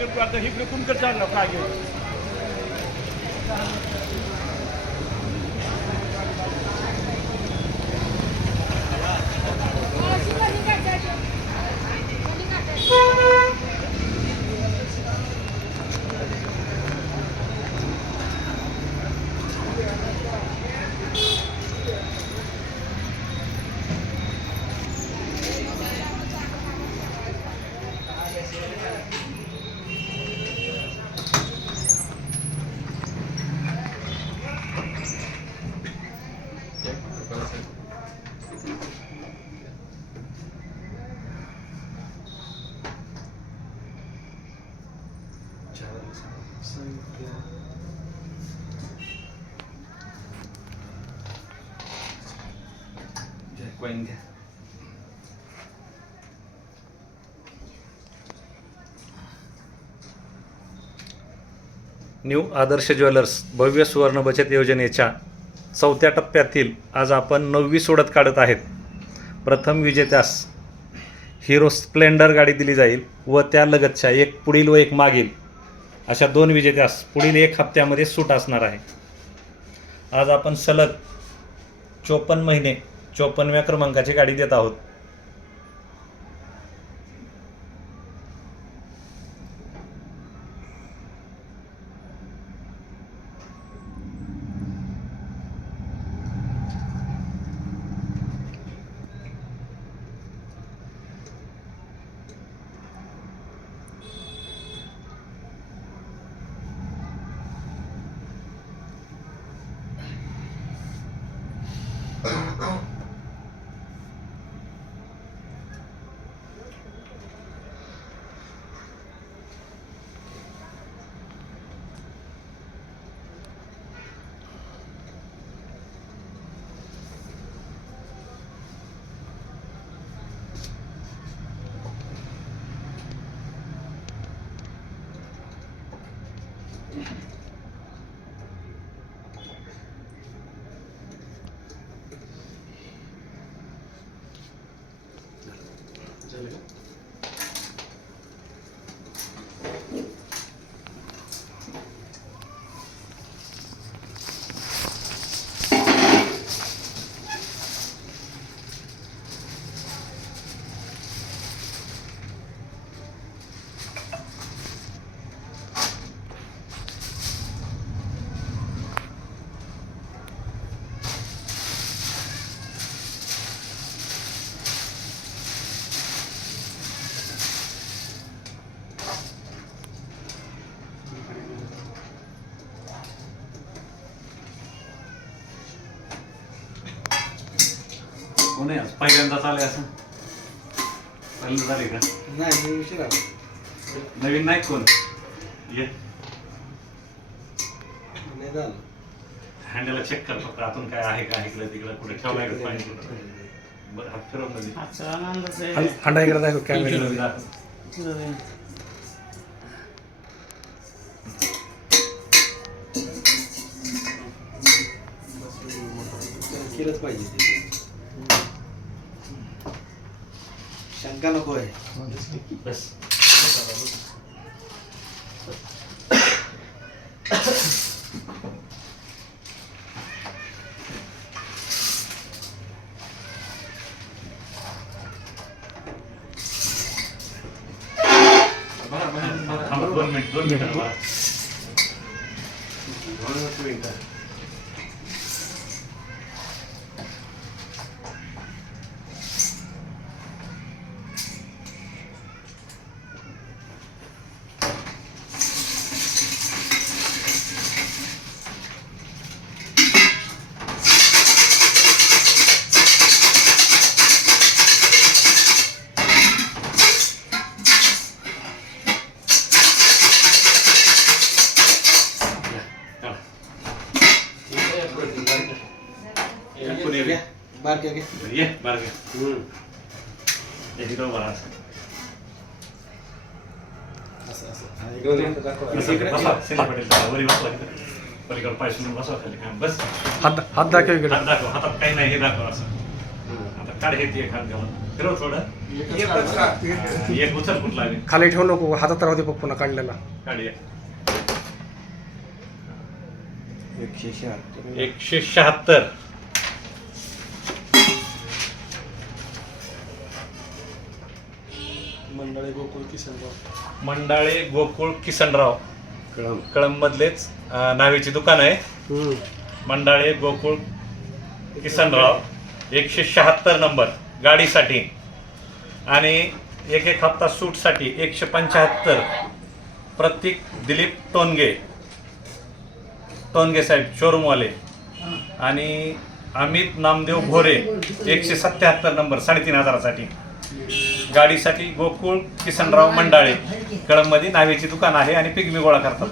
इकडे आता इकडे कुणकडे चालणार काय घेऊन? न्यू आदर्श ज्वेलर्स भव्य सुवर्ण बचत योजनेच्या चौथ्या टप्प्यातील आज आपण नववी सोडत काढत आहेत. प्रथम विजेत्यास हिरो स्प्लेंडर गाडी दिली जाईल व त्या लगतच्या एक पुढील व एक मागील अशा दोन विजेत्यास पुढील एक हप्त्यामध्ये सूट असणार आहे. आज आपण सलग चोपन्न महिने चोपन्नव्या क्रमांकाची गाडी देत आहोत. कोण आहे आज पहिल्यांदा चालू असं पहिल्यांदा झाले का? नाही मी उशीर आलो. नवीन नाही कोण? ये. नाही झालं. हँडलला चेक कर फक्त आतून काय आहे का इकडे तिकडे कुठे ठेवलाय का पाणी कुठं? बरं हात फिरवून नदी आजचा आनंदच आहे. हंडा इकडे दाखव कॅमेरा केलंच पाहिजे. ते. शंका नको आहे बस ये इकडं असं. असं हा, इकडे. बसा, सेना पटेल वरी. पलीकडं पाय खाली. हा, बस हात हात दाखव इकडे हात दाखव हातात काही नाही हे दाखव असं हम्म. आता काढ हे ते खात घालून फिरव थोडं? एक उचल कुठला. खाली ठेवू नको हातात राहू दे पप्पूना काढलेला काढ एक. एकशे शहात्तर एकशे शहात्तर मंडळी गोकुळ किसनराव. मंडाळे गोकुळ किसनराव. कळम कळंबमधलेच अं, नावेची दुकान आहे. मंडाळे गोकुळ किसनराव. एकशे शहात्तर नंबर गाडीसाठी. आणि एक एक हप्ता सूटसाठी एकशे पंच्याहत्तर. प्रतीक दिलीप टोनगे. टोनगे साहेब शोरूमवाले आणि अमित नामदेव भोरे एकशे सत्याहत्तर नंबर साडेतीन हजारासाठी. गाडीसाठी गोकुळ किसनराव मंडाळे. कळंबमध्ये नावेची दुकान आहे आणि पिगमी गोळा करतात.